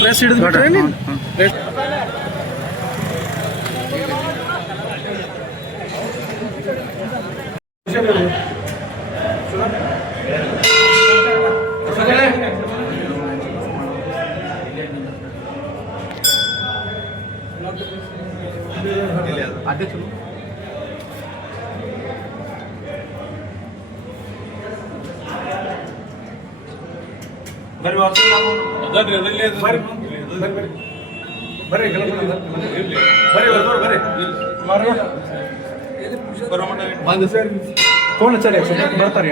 Press ಹಿಡಿದು ಬಿಟ್ರೆ ಅಧ್ಯಕ್ಷರು ಬರ್ರಿ ಫೋನ್ ಹಚ್ಚಾರಿ ಬರ್ತಾರೆ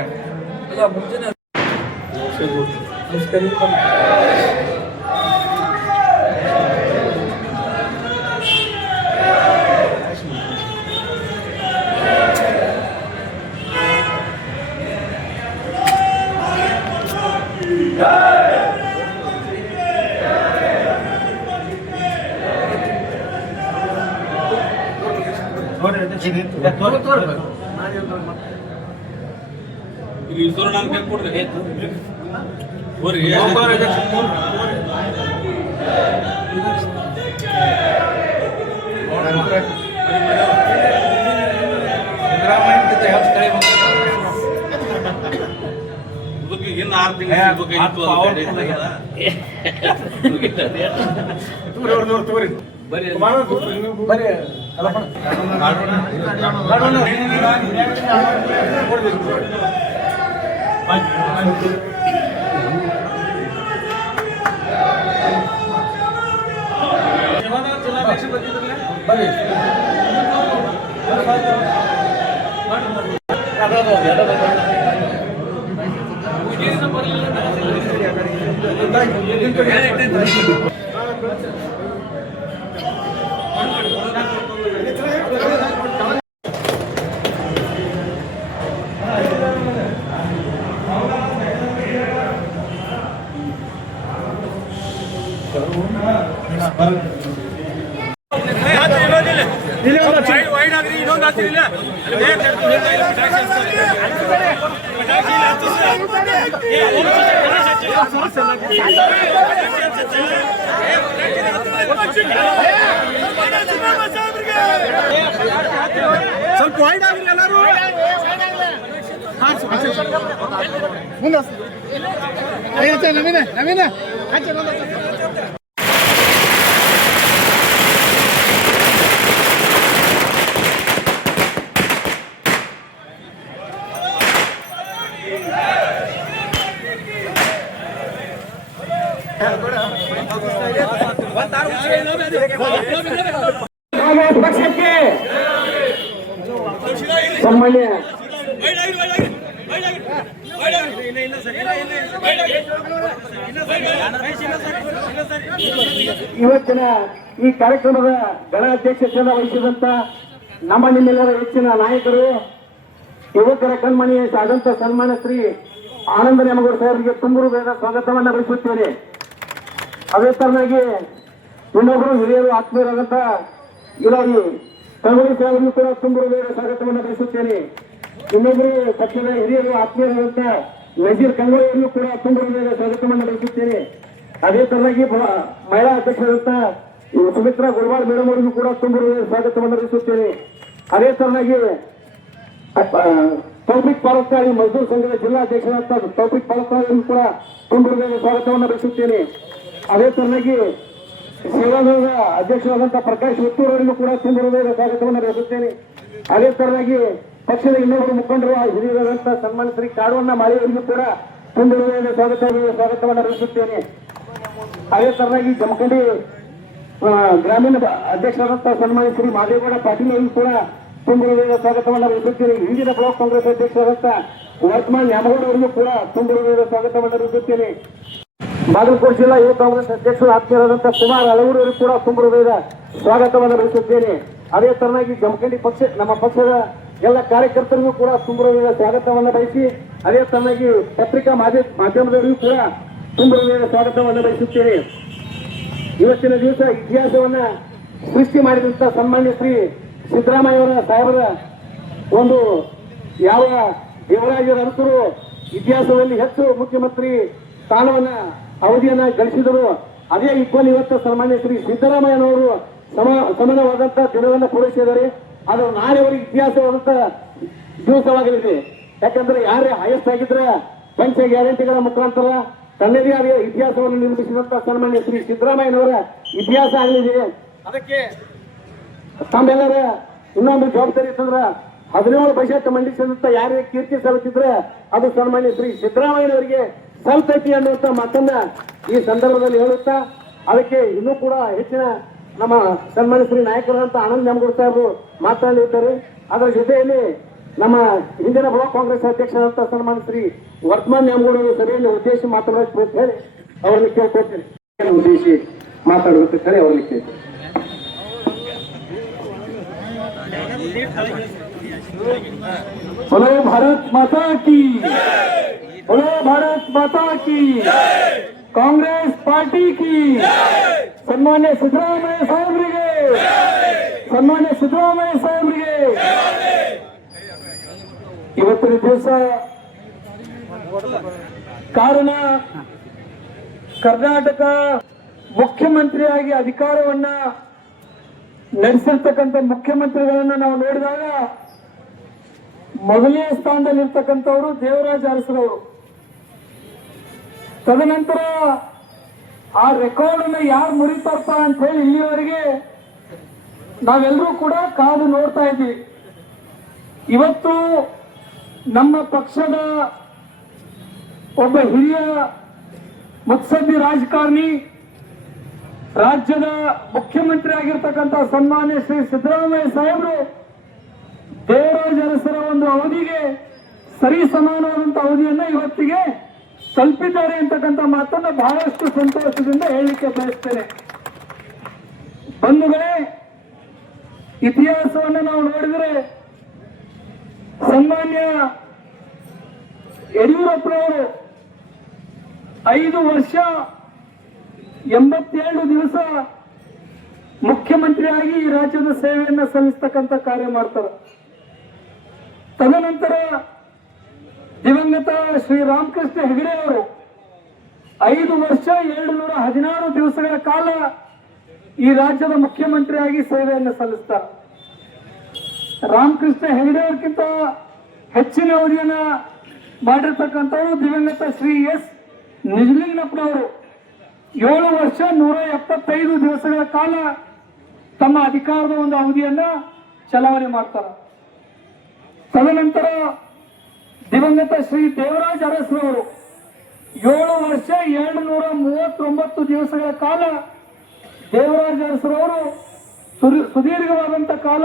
ಇನ್ನು 6 ಸ್ವಲ್ಪ ವೈಡ್ ಆಗ್ರಿ ಎಲ್ಲರೂ ಮುಂದೆ ನವೀನ ಪಕ್ಷಕ್ಕೆ ಸಾಮಾನ್ಯ ಇವತ್ತಿನ ಈ ಕಾರ್ಯಕ್ರಮದ ಗಣಾಧ್ಯಕ್ಷತೆಯನ್ನು ವಹಿಸಿದಂತ ನಮ್ಮ ನಿಮ್ಮೆಲ್ಲರ ಹೆಚ್ಚಿನ ನಾಯಕರು, ಯುವಕರ ಕಣ್ಮಣಿ ಆದಂತ ಸನ್ಮಾನ್ಯ ಶ್ರೀ ಆನಂದ ನ್ಯಾಮಗೌಡ ಸಾಹೇಬರಿಗೆ ತುಂಬು ಸ್ವಾಗತವನ್ನು ಬಯಸುತ್ತೇನೆ. ಅದೇ ತರನಾಗಿ ಇನ್ನೊಬ್ಬರು ಹಿರಿಯರು ಆತ್ಮೀಯರಾದಂತ ಇಲಾಗಿ ಕಳವಳಿ ಸಾಹೇಬರಿಗೂ ಕೂಡ ತುಂಬು ಸ್ವಾಗತವನ್ನು ಬಯಸುತ್ತೇನೆ. ಇನ್ನೊಬ್ಬರು ಪಕ್ಷದ ಹಿರಿಯರು ಆತ್ಮೀಯರಾದಂತ ನಜೀರ್ ಕಂಗೋಳಿಯರಿಗೂ ಕೂಡ ತುಂಬು ಸ್ವಾಗತವನ್ನು ಬಯಸುತ್ತೇನೆ. ಅದೇ ತರನಾಗಿ ಮಹಿಳಾ ಅಧ್ಯಕ್ಷರಾದಂತ ಸುಮಿತ್ರಾ ಗುರುವಾರ್ ಮೇಡಮ್ ಅವರಿಗೂ ಕೂಡ ತುಂಬು ಸ್ವಾಗತವನ್ನು ಬಯಸುತ್ತೇನೆ. ಅದೇ ತರನಾಗಿ ತೌಫಿಕ್ ಪಾಲಸ್ತಾಳಿ ಮಜ್ದೂರ್ ಸಂಘದ ಜಿಲ್ಲಾಧ್ಯಕ್ಷರಾದ ತೌಫಿಕ್ ಪಾಲಸ್ತಾಳಿಗೂ ಕೂಡ ತುಂಬು ಸ್ವಾಗತವನ್ನು ಬಯಸುತ್ತೇನೆ. ಅದೇ ತರನಾಗಿ ಸೇವಾದಳದ ಅಧ್ಯಕ್ಷರಾದಂತಹ ಪ್ರಕಾಶ್ ಒತ್ತೂರ್ ಅವರಿಗೂ ಕೂಡ ತುಂಬು ಸ್ವಾಗತವನ್ನು ಬಯಸುತ್ತೇನೆ. ಅದೇ ತರನಾಗಿ ಪಕ್ಷದ ಇನ್ನೊಬ್ಬರು ಮುಖಂಡರು ಹಿರಿಯರಾದಂತಹ ಸನ್ಮಾನ ಶ್ರೀ ಕಾಡುವಣ್ಣ ಮಾಳಿಯವರಿಗೂ ಕೂಡ ತುಂಬು ಸ್ವಾಗತವನ್ನು ಬಯಸುತ್ತೇನೆ. ಅದೇ ತರನಾಗಿ ಜಮಖಂಡಿ ಗ್ರಾಮೀಣ ಅಧ್ಯಕ್ಷರಾದಂತಹ ಸನ್ಮಾನ ಶ್ರೀ ಮಾದೇಗೌಡ ಪಾಟೀಲ್ ಅವರಿಗೂ ಕೂಡ ತುಂಬು ಸ್ವಾಗತವನ್ನು ಬಯಸುತ್ತೇನೆ. ಹಿಂದಿನ ಬ್ಲಾಕ್ ಕಾಂಗ್ರೆಸ್ ಅಧ್ಯಕ್ಷರಾದಂತಹ ವರ್ತಮಾನ್ ನ್ಯಾಮಗೌಡ ಅವರಿಗೂ ಕೂಡ ತುಂಬು ಸ್ವಾಗತವನ್ನು ಬಯಸುತ್ತೇನೆ. ಬಾಗಲಕೋಟೆ ಜಿಲ್ಲಾ ಯುವ ಕಾಂಗ್ರೆಸ್ ಅಧ್ಯಕ್ಷರು ಆತ್ಮೀಯರಾದಂತಹ ಕುಮಾರ್ ಅಳವೂರವರು ಕೂಡ ತುಂಬು ಸ್ವಾಗತವನ್ನು ಬಯಸುತ್ತೇನೆ. ಅದೇ ತರನಾಗಿ ಜಮಖಂಡಿ ನಮ್ಮ ಪಕ್ಷದ ಎಲ್ಲ ಕಾರ್ಯಕರ್ತರಿಗೂ ಕೂಡ ತುಂಬ ಸ್ವಾಗತವನ್ನು ಬಯಸಿ ಅದೇ ತನ್ನಾಗಿ ಪತ್ರಿಕಾ ಮಾಧ್ಯಮದವರಿಗೂ ಕೂಡ ತುಂಬ ಸ್ವಾಗತವನ್ನು ಬಯಸುತ್ತೇನೆ. ಇವತ್ತಿನ ದಿವಸ ಇತಿಹಾಸವನ್ನ ಸೃಷ್ಟಿ ಮಾಡಿದಂತ ಸನ್ಮಾನ್ಯ ಶ್ರೀ ಸಿದ್ದರಾಮಯ್ಯವರ ಸಾಹೇಬರ ಒಂದು ಯಾವ ದೇವರಾಜರ ಅಂತರು ಇತಿಹಾಸದಲ್ಲಿ ಹೆಚ್ಚು ಮುಖ್ಯಮಂತ್ರಿ ಸ್ಥಾನವನ್ನ ಅವಧಿಯನ್ನ ಗಳಿಸಿದರು. ಅದೇ ಈಕ್ವಲ್ ಇವತ್ತು ಸನ್ಮಾನ್ಯ ಶ್ರೀ ಸಿದ್ದರಾಮಯ್ಯನವರು ಸಮಾನವಾದಂತಹ ದಿನವನ್ನು ಪೂರೈಸಿದ್ದಾರೆ. ಅದು ನಾಳೆವರೆಗೆ ಇತಿಹಾಸವಾದಂತ ದಿವಸವಾಗಲಿದೆ. ಯಾಕಂದ್ರೆ ಯಾರೇ ಹೈಯೆಸ್ಟ್ ಆಗಿದ್ರೆ ಪಂಚ ಗ್ಯಾರಂಟಿಗಳ ಮುಖಾಂತರ ತನ್ನದೇ ಆದ ಇತಿಹಾಸವನ್ನು ನಿರ್ಮಿಸಿದಂತ ಸನ್ಮಾನ್ಯ ಶ್ರೀ ಸಿದ್ದರಾಮಯ್ಯನವರ ಇತಿಹಾಸ ಆಗಲಿದೆ. ಅದಕ್ಕೆ ತಮ್ಮೆಲ್ಲರ ಇನ್ನೊಂದು ಜವಾಬ್ದಾರಿ ಇತ್ತಂದ್ರ 17 ಬಜೆಟ್ ಮಂಡಿಸಿದಂತ ಯಾರೇ ಕೀರ್ತಿ ಸಲ್ಲಿಸಿದ್ರೆ ಅದು ಸನ್ಮಾನ್ಯ ಶ್ರೀ ಸಿದ್ದರಾಮಯ್ಯನವರಿಗೆ ಸಲ್ತೈತಿ ಅನ್ನುವಂತ ಮಾತನ್ನ ಈ ಸಂದರ್ಭದಲ್ಲಿ ಹೇಳುತ್ತಾ ಅದಕ್ಕೆ ಇನ್ನೂ ಕೂಡ ಹೆಚ್ಚಿನ ನಮ್ಮ ಸನ್ಮಾನ್ಯ ಶ್ರೀ ನಾಯಕರಾದಂತ ಆನಂದ್ ನ್ಯಾಮಗೌಡ ಸಾಹೇಬರು ಮಾತನಾಡಲಿದ್ದಾರೆ. ಅದರ ಜೊತೆಯಲ್ಲಿ ನಮ್ಮ ಹಿಂದಿನ ಬ್ಲಾಕ್ ಕಾಂಗ್ರೆಸ್ ಅಧ್ಯಕ್ಷರಾದಂತಹ ಸನ್ಮಾನ್ಯ ಶ್ರೀ ವರ್ತಮಾನ್ ನ್ಯಾಮಗೌಡ ಸಭೆಯನ್ನು ಉದ್ದೇಶಿಸಿ ಮಾತನಾಡಬೇಕು ಅಂತ ಹೇಳಿ ಅವರನ್ನು ಕೇಳ್ಕೊಳ್ತೇನೆ. ಉದ್ದೇಶಿಸಿ ಮಾತಾಡಬೇಕು ಅಂತ ಹೇಳಿ ಅವರಲ್ಲಿ ಕೇಳ್ತೇನೆ. बोलो भारत माता की, बोलो भारत माता की, कांग्रेस पार्टी की, सन्मान्य सिद्धरामಯ್ಯ ಸಾಹೇಬರಿಗೆ, ಸನ್ಮಾನ್ಯ ಸಿದ್ದರಾಮಯ್ಯ ಸಾಹೇಬರಿಗೆ ಇವತ್ತಿನ ದಿವಸ ಕಾರಣ ಕರ್ನಾಟಕ ಮುಖ್ಯಮಂತ್ರಿಯಾಗಿ ಅಧಿಕಾರವನ್ನ ನಡೆಸಿರ್ತಕ್ಕಂಥ ಮುಖ್ಯಮಂತ್ರಿಗಳನ್ನ ನಾವು ನೋಡಿದಾಗ ಮೊದಲನೇ ಸ್ಥಾನದಲ್ಲಿರ್ತಕ್ಕಂಥವರು ದೇವರಾಜ ಅರಸರವರು. ತದನಂತರ ಆ ರೆಕಾರ್ಡ್ ಅನ್ನ ಯಾರು ಮುರಿತಾರಪ್ಪ ಅಂತ ಹೇಳಿ ಇಲ್ಲಿವರೆಗೆ ನಾವೆಲ್ಲರೂ ಕೂಡ ಕಾದು ನೋಡ್ತಾ ಇದ್ದೀವಿ. ಇವತ್ತು ನಮ್ಮ ಪಕ್ಷದ ಒಬ್ಬ ಹಿರಿಯ ಮುತ್ಸದ್ದಿ ರಾಜಕಾರಣಿ, ರಾಜ್ಯದ ಮುಖ್ಯಮಂತ್ರಿ ಆಗಿರ್ತಕ್ಕಂಥ ಸನ್ಮಾನ್ಯ ಶ್ರೀ ಸಿದ್ದರಾಮಯ್ಯ ಸಾಹೇಬರು ದೇವರಾಜ ಅರಸರ ಒಂದು ಅವಧಿಗೆ ಸರಿ ಸಮಾನವಾದಂತಹ ಅವಧಿಯನ್ನ ಇವತ್ತಿಗೆ ತಲುಪಿದ್ದಾರೆ ಅಂತಕ್ಕಂಥ ಮಾತನ್ನ ಬಹಳಷ್ಟು ಸಂತೋಷದಿಂದ ಹೇಳಲಿಕ್ಕೆ ಬಯಸ್ತೇನೆ. ಬಂಧುಗಳೇ, ಇತಿಹಾಸವನ್ನು ನಾವು ನೋಡಿದರೆ ಸನ್ಮಾನ್ಯ ಯಡಿಯೂರಪ್ಪನವರು 5 ವರ್ಷ 87 ದಿವಸ ಮುಖ್ಯಮಂತ್ರಿಯಾಗಿ ಈ ರಾಜ್ಯದ ಸೇವೆಯನ್ನ ಸಲ್ಲಿಸತಕ್ಕಂಥ ಕಾರ್ಯ ಮಾಡ್ತಾರೆ. ತದನಂತರ ದಿವಂಗತ ಶ್ರೀ ರಾಮಕೃಷ್ಣ ಹೆಗಡೆ ಅವರು 5 ವರ್ಷ 716 ದಿವಸಗಳ ಕಾಲ ಈ ರಾಜ್ಯದ ಮುಖ್ಯಮಂತ್ರಿಯಾಗಿ ಸೇವೆಯನ್ನು ಸಲ್ಲಿಸ್ತಾರೆ. ರಾಮಕೃಷ್ಣ ಹೆಗಡೆ ಅವರಿಗಿಂತ ಹೆಚ್ಚಿನ ಅವಧಿಯನ್ನ ಮಾಡಿರ್ತಕ್ಕಂಥವರು ದಿವಂಗತ ಶ್ರೀ ಎಸ್ ನಿಜಲಿಂಗಪ್ಪನವರು 7 ವರ್ಷ 175 ದಿವಸಗಳ ಕಾಲ ತಮ್ಮ ಅಧಿಕಾರದ ಒಂದು ಅವಧಿಯನ್ನ ಚಲಾವಣೆ ಮಾಡ್ತಾರೆ. ತದನಂತರ ದಿವಂಗತ ಶ್ರೀ ದೇವರಾಜ ಅರಸರವರು 7 ವರ್ಷ 739 ದಿವಸಗಳ ಕಾಲ ದೇವರಾಜ ಅರಸರವರು ಸುದೀರ್ಘವಾದಂತ ಕಾಲ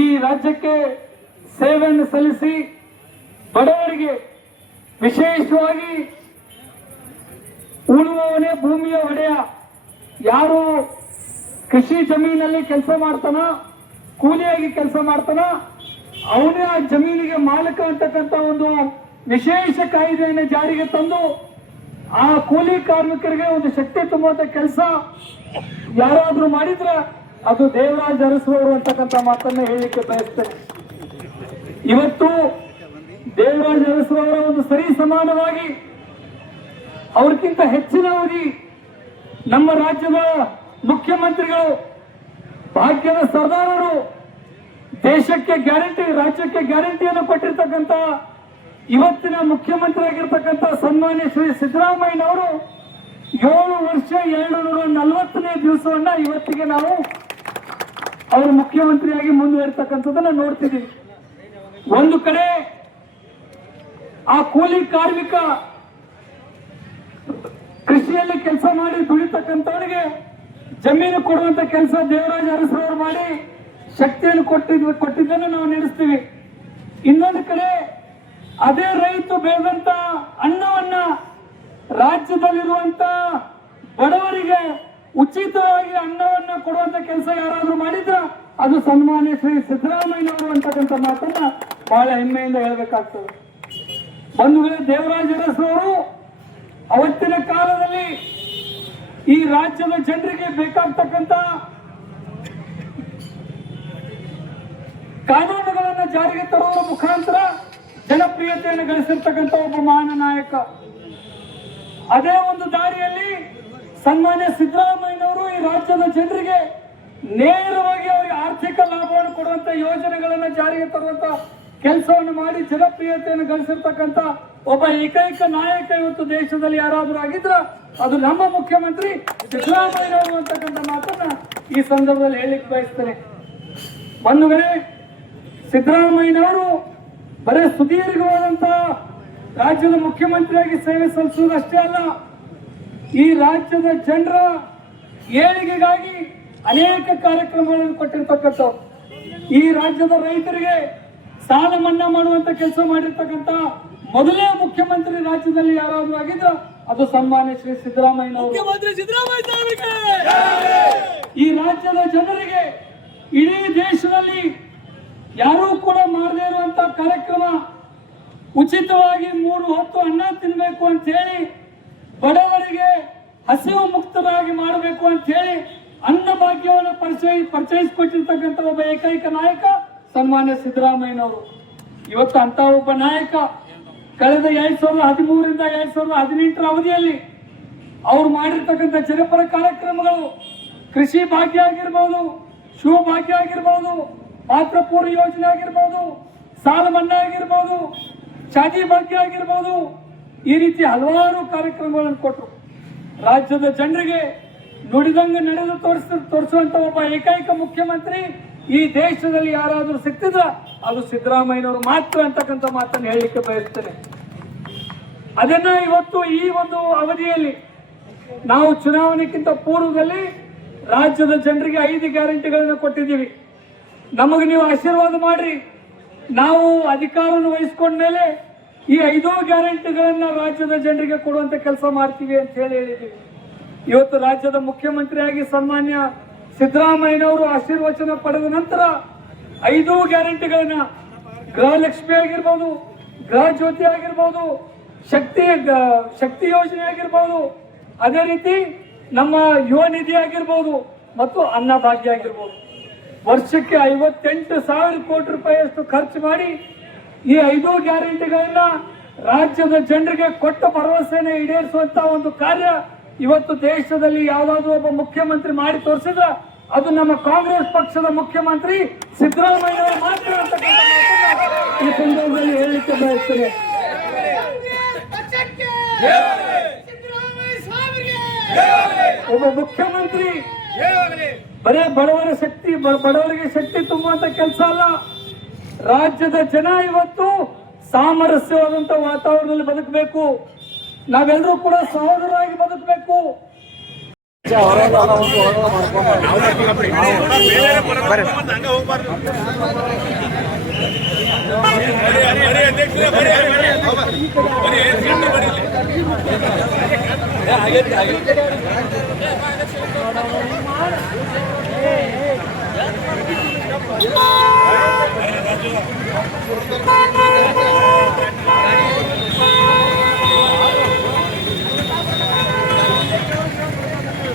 ಈ ರಾಜ್ಯಕ್ಕೆ ಸೇವೆಯನ್ನು ಸಲ್ಲಿಸಿ ಬಡವರಿಗೆ, ವಿಶೇಷವಾಗಿ ಉಳುವವನೇ ಭೂಮಿಯ ಒಡೆಯ, ಯಾರು ಕೃಷಿ ಜಮೀನಲ್ಲಿ ಕೆಲಸ ಮಾಡ್ತಾನ, ಕೂಲಿಯಾಗಿ ಕೆಲಸ ಮಾಡ್ತಾನ, ಅವನೇ ಆ ಜಮೀನಿಗೆ ಮಾಲಕ ಅಂತಕ್ಕಂಥ ಒಂದು ವಿಶೇಷ ಕಾಯ್ದೆಯನ್ನು ಜಾರಿಗೆ ತಂದು ಆ ಕೂಲಿ ಕಾರ್ಮಿಕರಿಗೆ ಒಂದು ಶಕ್ತಿ ತುಂಬುವಂತ ಕೆಲಸ ಯಾರಾದ್ರೂ ಮಾಡಿದ್ರೆ ಅದು ದೇವರಾಜ ಅರಸರವರು ಅಂತಕ್ಕಂಥ ಮಾತನ್ನ ಹೇಳಲಿಕ್ಕೆ ಬಯಸ್ತೇನೆ. ಇವತ್ತು ದೇವರಾಜ ಅರಸರವರ ಒಂದು ಸರಿ ಸಮಾನವಾಗಿ ಅವ್ರಿಗಿಂತ ಹೆಚ್ಚಿನ ಅವಧಿ ನಮ್ಮ ರಾಜ್ಯದ ಮುಖ್ಯಮಂತ್ರಿಗಳು, ಭಾಗ್ಯದ ಸರ್ದಾರರು, ದೇಶಕ್ಕೆ ಗ್ಯಾರಂಟಿ, ರಾಜ್ಯಕ್ಕೆ ಗ್ಯಾರಂಟಿಯನ್ನು ಕೊಟ್ಟಿರ್ತಕ್ಕಂಥ ಇವತ್ತಿನ ಮುಖ್ಯಮಂತ್ರಿ ಆಗಿರ್ತಕ್ಕಂಥ ಸನ್ಮಾನ್ಯ ಶ್ರೀ ಸಿದ್ದರಾಮಯ್ಯನವರು 7 ವರ್ಷ 740ನೇ ದಿವಸವನ್ನ ಇವತ್ತಿಗೆ ನಾವು ಅವರು ಮುಖ್ಯಮಂತ್ರಿಯಾಗಿ ಮುಂದುವರಿತಕ್ಕಂಥದ್ದನ್ನ ನೋಡ್ತಿದ್ದೀವಿ. ಒಂದು ಕಡೆ ಆ ಕೂಲಿ ಕಾರ್ಮಿಕ, ಕೃಷಿಯಲ್ಲಿ ಕೆಲಸ ಮಾಡಿ ದುಡಿತಕ್ಕಂಥವರಿಗೆ ಜಮೀನು ಕೊಡುವಂತ ಕೆಲಸ ದೇವರಾಜ ಅರಸರವರು ಮಾಡಿ ಶಕ್ತಿಯನ್ನು ಕೊಟ್ಟಿದ್ದನ್ನು ನಾವು ನಡೆಸ್ತೀವಿ. ಇನ್ನೊಂದು ಕಡೆ ಅದೇ ರೈತ ಬೆಳೆದಂತ ಅನ್ನವನ್ನ ರಾಜ್ಯದಲ್ಲಿರುವಂತ ಬಡವರಿಗೆ ಉಚಿತವಾಗಿ ಅನ್ನವನ್ನ ಕೊಡುವಂತ ಕೆಲಸ ಯಾರಾದ್ರೂ ಮಾಡಿದ್ರ ಅದು ಸನ್ಮಾನ್ಯ ಶ್ರೀ ಸಿದ್ದರಾಮಯ್ಯನವರು ಅಂತಕ್ಕಂಥ ಮಾತನ್ನ ಬಹಳ ಹೆಮ್ಮೆಯಿಂದ ಹೇಳಬೇಕಾಗ್ತದೆ. ಬಂಧುಗಳೇ, ದೇವರಾಜ ಅರಸವರು ಅವತ್ತಿನ ಕಾಲದಲ್ಲಿ ಈ ರಾಜ್ಯದ ಜನರಿಗೆ ಬೇಕಾಗ್ತಕ್ಕಂಥ ಕಾನೂನುಗಳನ್ನು ಜಾರಿಗೆ ತರುವ ಮುಖಾಂತರ ಜನಪ್ರಿಯತೆಯನ್ನು ಗಳಿಸಿರ್ತಕ್ಕಂಥ ಒಬ್ಬ ಮಹಾನ್ ನಾಯಕ. ಅದೇ ಒಂದು ದಾರಿಯಲ್ಲಿ ಸನ್ಮಾನ್ಯ ಸಿದ್ದರಾಮಯ್ಯನವರು ಈ ರಾಜ್ಯದ ಜನರಿಗೆ ನೇರವಾಗಿ ಅವರಿಗೆ ಆರ್ಥಿಕ ಲಾಭವನ್ನು ಕೊಡುವಂತ ಯೋಜನೆಗಳನ್ನು ಜಾರಿಗೆ ತರುವಂತ ಕೆಲಸವನ್ನು ಮಾಡಿ ಜನಪ್ರಿಯತೆಯನ್ನು ಗಳಿಸಿರ್ತಕ್ಕಂಥ ಒಬ್ಬ ಏಕೈಕ ನಾಯಕ ಇವತ್ತು ದೇಶದಲ್ಲಿ ಯಾರಾದರೂ ಆಗಿದ್ರ ಅದು ನಮ್ಮ ಮುಖ್ಯಮಂತ್ರಿ ಸಿದ್ದರಾಮಯ್ಯನವರು ಅಂತಕ್ಕಂಥ ಮಾತನ್ನ ಈ ಸಂದರ್ಭದಲ್ಲಿ ಹೇಳಲಿಕ್ಕೆ ಬಯಸ್ತೇನೆ. ಬಂಧುಗಳೇ, ಸಿದ್ದರಾಮಯ್ಯನವರು ಬರೇ ಸುದೀರ್ಘವಾದಂತಹ ರಾಜ್ಯದ ಮುಖ್ಯಮಂತ್ರಿಯಾಗಿ ಸೇವೆ ಸಲ್ಲಿಸುವುದಷ್ಟೇ ಅಲ್ಲ, ಈ ರಾಜ್ಯದ ಜನರ ಏಳಿಗೆಗಾಗಿ ಅನೇಕ ಕಾರ್ಯಕ್ರಮಗಳನ್ನು ಕೊಟ್ಟಿರ್ತಕ್ಕಂಥವ್ರು. ಈ ರಾಜ್ಯದ ರೈತರಿಗೆ ಸಾಲ ಮನ್ನಾ ಮಾಡುವಂತ ಕೆಲಸ ಮಾಡಿರ್ತಕ್ಕಂಥ ಮೊದಲೇ ಮುಖ್ಯಮಂತ್ರಿ ರಾಜ್ಯದಲ್ಲಿ ಯಾರಾದ್ರೂ ಆಗಿದ್ರ ಅದು ಸನ್ಮಾನ್ಯ ಶ್ರೀ ಸಿದ್ದರಾಮಯ್ಯನವರು. ಈ ರಾಜ್ಯದ ಜನರಿಗೆ ಇಡೀ ದೇಶದಲ್ಲಿ ಯಾರೂ ಕೂಡ ಮಾಡದೇ ಇರುವಂತಹ ಕಾರ್ಯಕ್ರಮ, ಉಚಿತವಾಗಿ 3 ಹೊತ್ತು ಅನ್ನ ತಿನ್ನಬೇಕು ಅಂತ ಹೇಳಿ, ಬಡವರಿಗೆ ಹಸಿವು ಮುಕ್ತರಾಗಿ ಮಾಡಬೇಕು ಅಂತ ಹೇಳಿ ಅನ್ನ ಭಾಗ್ಯವನ್ನು ಪರಿಚಯಿಸಿಕೊಟ್ಟಿರ್ತಕ್ಕಂಥ ಒಬ್ಬ ಏಕೈಕ ನಾಯಕ ಸನ್ಮಾನ್ಯ ಸಿದ್ದರಾಮಯ್ಯನವರು. ಇವತ್ತು ಅಂತ ಒಬ್ಬ ನಾಯಕ ಕಳೆದ 2013ರಿಂದ 2018ರ ಅವಧಿಯಲ್ಲಿ ಅವ್ರು ಮಾಡಿರ್ತಕ್ಕಂಥ ಜನಪರ ಕಾರ್ಯಕ್ರಮಗಳು, ಕೃಷಿ ಭಾಗ್ಯ ಆಗಿರ್ಬೋದು, ಶಿವ ಭಾಗ್ಯ ಆಗಿರ್ಬೋದು, ಪಾತ್ರಪೂರ್ಣ ಯೋಜನೆ ಆಗಿರ್ಬೋದು, ಸಾಲ ಮನ್ನಾ ಆಗಿರ್ಬೋದು, ಶಾದಿ ಭಾಗ್ಯ ಆಗಿರ್ಬೋದು, ಈ ರೀತಿ ಹಲವಾರು ಕಾರ್ಯಕ್ರಮಗಳನ್ನು ಕೊಟ್ಟರು. ರಾಜ್ಯದ ಜನರಿಗೆ ನುಡಿದಂಗೆ ನಡೆದು ತೋರಿಸುವಂತ ಒಬ್ಬ ಏಕೈಕ ಮುಖ್ಯಮಂತ್ರಿ ಈ ದೇಶದಲ್ಲಿ ಯಾರಾದರೂ ಸಿಕ್ತಿದ್ರ ಅದು ಸಿದ್ದರಾಮಯ್ಯನವರು ಮಾತ್ರ ಅಂತಕ್ಕಂಥ ಮಾತನ್ನು ಹೇಳಲಿಕ್ಕೆ ಬಯಸ್ತೇನೆ. ಅದನ್ನ ಇವತ್ತು ಈ ಒಂದು ಅವಧಿಯಲ್ಲಿ ನಾವು ಚುನಾವಣೆಗಿಂತ ಪೂರ್ವದಲ್ಲಿ ರಾಜ್ಯದ ಜನರಿಗೆ 5 ಗ್ಯಾರಂಟಿಗಳನ್ನು ಕೊಟ್ಟಿದ್ದೀವಿ. ನಮಗೆ ನೀವು ಆಶೀರ್ವಾದ ಮಾಡ್ರಿ, ನಾವು ಅಧಿಕಾರವನ್ನು ವಹಿಸ್ಕೊಂಡ ಮೇಲೆ ಈ 5 ಗ್ಯಾರಂಟಿಗಳನ್ನ ರಾಜ್ಯದ ಜನರಿಗೆ ಕೊಡುವಂತ ಕೆಲಸ ಮಾಡ್ತೀವಿ ಅಂತ ಹೇಳಿದ್ದೀವಿ. ಇವತ್ತು ರಾಜ್ಯದ ಮುಖ್ಯಮಂತ್ರಿಯಾಗಿ ಸನ್ಮಾನ್ಯ ಸಿದ್ದರಾಮಯ್ಯನವರು ಆಶೀರ್ವಚನ ಪಡೆದ ನಂತರ 5 ಗ್ಯಾರಂಟಿಗಳನ್ನ, ಗೃಹಲಕ್ಷ್ಮಿ ಆಗಿರ್ಬೋದು, ಗೃಹ ಜ್ಯೋತಿ ಆಗಿರ್ಬೋದು, ಶಕ್ತಿ ಯೋಜನೆ ಆಗಿರ್ಬೋದು, ಅದೇ ರೀತಿ ನಮ್ಮ ಯುವ ನಿಧಿ ಆಗಿರ್ಬೋದು ಮತ್ತು ಅನ್ನಭಾಗ್ಯ ಆಗಿರ್ಬೋದು, ವರ್ಷಕ್ಕೆ 58,000 ಕೋಟಿ ರೂಪಾಯಿಯಷ್ಟು ಖರ್ಚು ಮಾಡಿ ಈ 5 ಗ್ಯಾರಂಟಿಗಳನ್ನ ರಾಜ್ಯದ ಜನರಿಗೆ ಕೊಟ್ಟ ಭರವಸೆಯನ್ನು ಈಡೇರಿಸುವಂತ ಒಂದು ಕಾರ್ಯ ಇವತ್ತು ದೇಶದಲ್ಲಿ ಯಾವುದಾದ್ರೂ ಒಬ್ಬ ಮುಖ್ಯಮಂತ್ರಿ ಮಾಡಿ ತೋರಿಸಿದ್ರ ಅದು ನಮ್ಮ ಕಾಂಗ್ರೆಸ್ ಪಕ್ಷದ ಮುಖ್ಯಮಂತ್ರಿ ಸಿದ್ದರಾಮಯ್ಯನವರು ಮಾತ್ರ ಅಂತಕ್ಕಂಥ ಈ ಸಂದರ್ಭದಲ್ಲಿ ಹೇಳಲಿಕ್ಕೆ ಬಯಸ್ತೇನೆ. ಒಬ್ಬ ಮುಖ್ಯಮಂತ್ರಿ ಬರೇ ಬಡವರಿಗೆ ಶಕ್ತಿ ತುಂಬುವಂತ ಕೆಲಸ ಅಲ್ಲ. ರಾಜ್ಯದ ಜನ ಇವತ್ತು ಸಾಮರಸ್ಯವಾದಂತ ವಾತಾವರಣದಲ್ಲಿ ಬದುಕಬೇಕು, ನಾವೆಲ್ಲರೂ ಕೂಡ ಸಹೋದರರಾಗಿ ಬದುಕಬೇಕು. Hey!